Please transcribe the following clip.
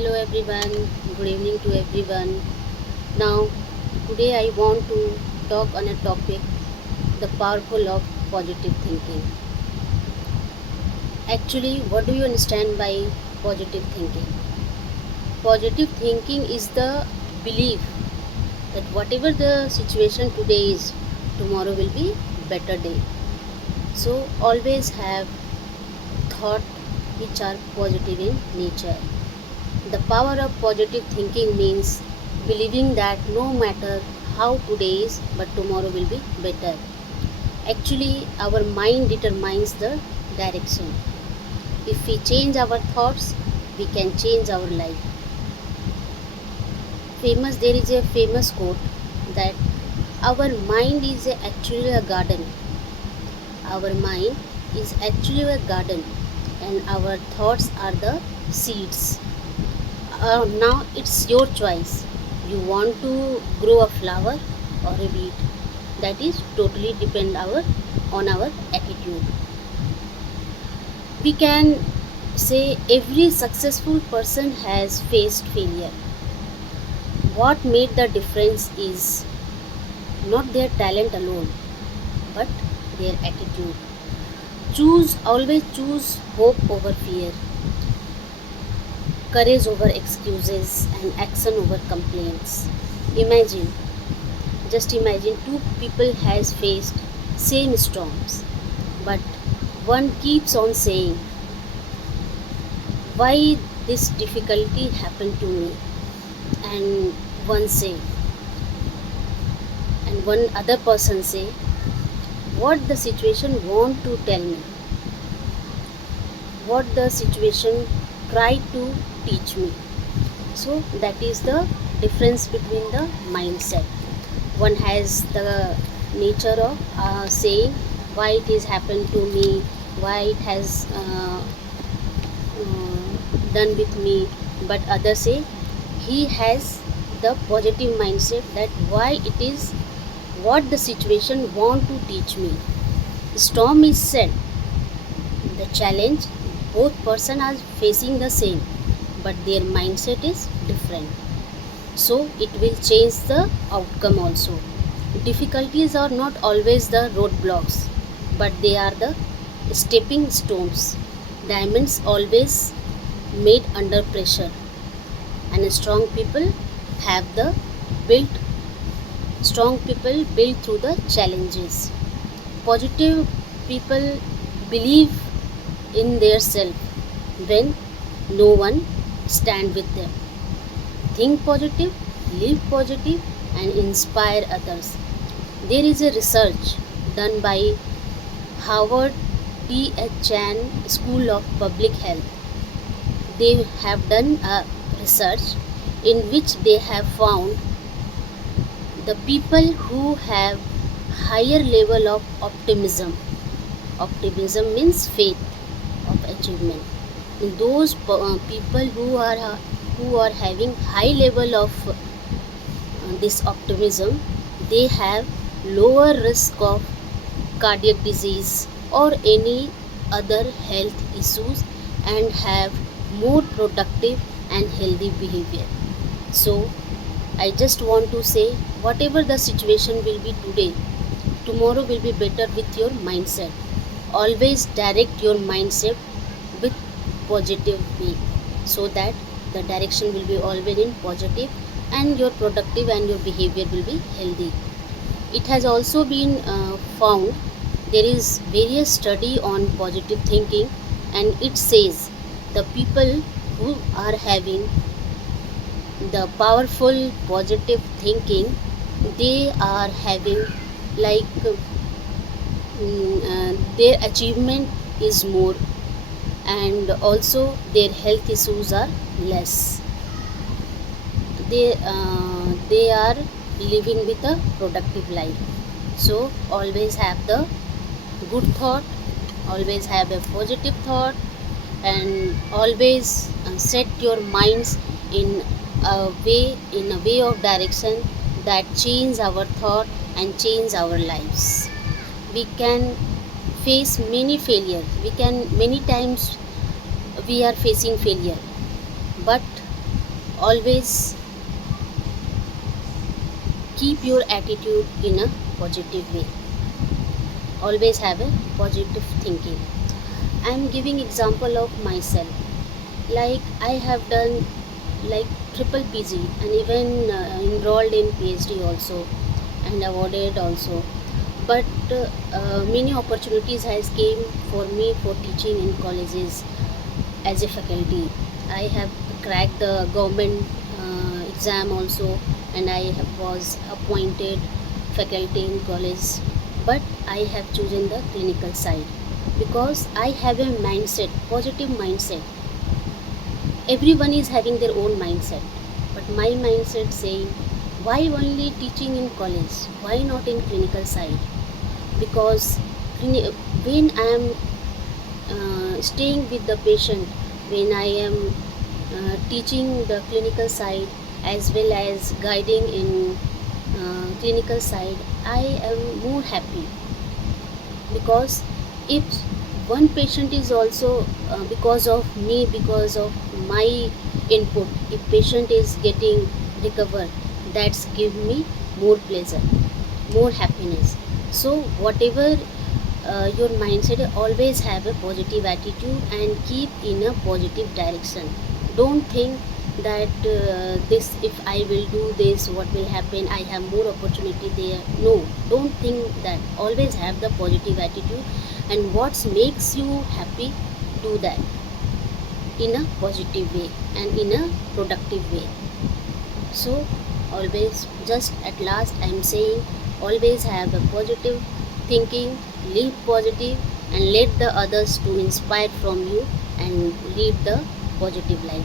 Hello everyone, good evening to everyone. Now, today I want to talk on a topic the powerful of positive thinking. Actually, what do you understand by positive thinking? Positive thinking is the belief that whatever the situation today is, tomorrow will be better day. So, always have thought which are positive in nature. The power of positive thinking means believing that no matter how today is, but tomorrow will be better. Actually, our mind determines the direction. If we change our thoughts, we can change our life. There is a famous quote that our mind is actually a garden. Our mind is actually a garden, and our thoughts are the seeds. Now it's your choice. You want to grow a flower or a weed. That is totally depend on our attitude. We can say every successful person has faced failure. What made the difference is not their talent alone, but their attitude. Always choose hope over fear, courage over excuses, and action over complaints. Imagine Just imagine two people has faced same storms, but one keeps on saying, "Why this difficulty happened to me?" and one say, and one other person say, "What the situation want to tell me? What the situation tried to teach me?" So that is the difference between the mindset. One has the nature of saying why it is happened to me, why it has done with me, but others say he has the positive mindset that why it is what the situation want to teach me. Storm is said the challenge, both person are facing the same, but their mindset is different, so it will change the outcome also. Difficulties are not always the roadblocks, but they are the stepping stones. Diamonds always made under pressure, and have the built strong people build through the challenges. Positive people believe in their self when no one stand with them. Think positive, live positive, and inspire others. There is a research done by Harvard T.H. Chan School of Public Health. They have done a research in which they have found the people who have higher level of optimism. Optimism means faith of achievement. Those people who are having high level of this optimism, they have lower risk of cardiac disease or any other health issues, and have more productive and healthy behavior. So I just want to say whatever the situation will be today, tomorrow will be better with your mindset. Always direct your mindset with positive way, so that the direction will be always in positive, and your productive and your behavior will be healthy. It has also been found, there is various study on positive thinking, and it says the people who are having the powerful positive thinking, they are having like their achievement is more, and also their health issues are less. They are living with a productive life. So always have the good thought, always have a positive thought, and always set your minds in a way of direction that change our thought and change our lives. We can face many failures, we can many times we are facing failure, but always keep your attitude in a positive way. Always have a positive thinking. I am giving example of myself. Like I have done like triple PG and even enrolled in PhD also and awarded also. But many opportunities has came for me for teaching in colleges as a faculty. I have cracked the government exam also, and I was appointed faculty in college. But I have chosen the clinical side because I have a mindset, positive mindset. Everyone is having their own mindset, but my mindset saying, why only teaching in college? Why not in clinical side? Because when I am staying with the patient, when I am teaching the clinical side as well as guiding in clinical side, I am more happy because if one patient is also because of me, because of my input, if patient is getting recovered, that's give me more pleasure, more happiness. So whatever your mindset, always have a positive attitude and keep in a positive direction. Don't think that this, if I will do this, what will happen, I have more opportunity there. No, don't think that. Always have the positive attitude, and what makes you happy, do that in a positive way and in a productive way. So always, just at last I am saying, always have a positive thinking, live positive, and let the others to inspire from you and live the positive life.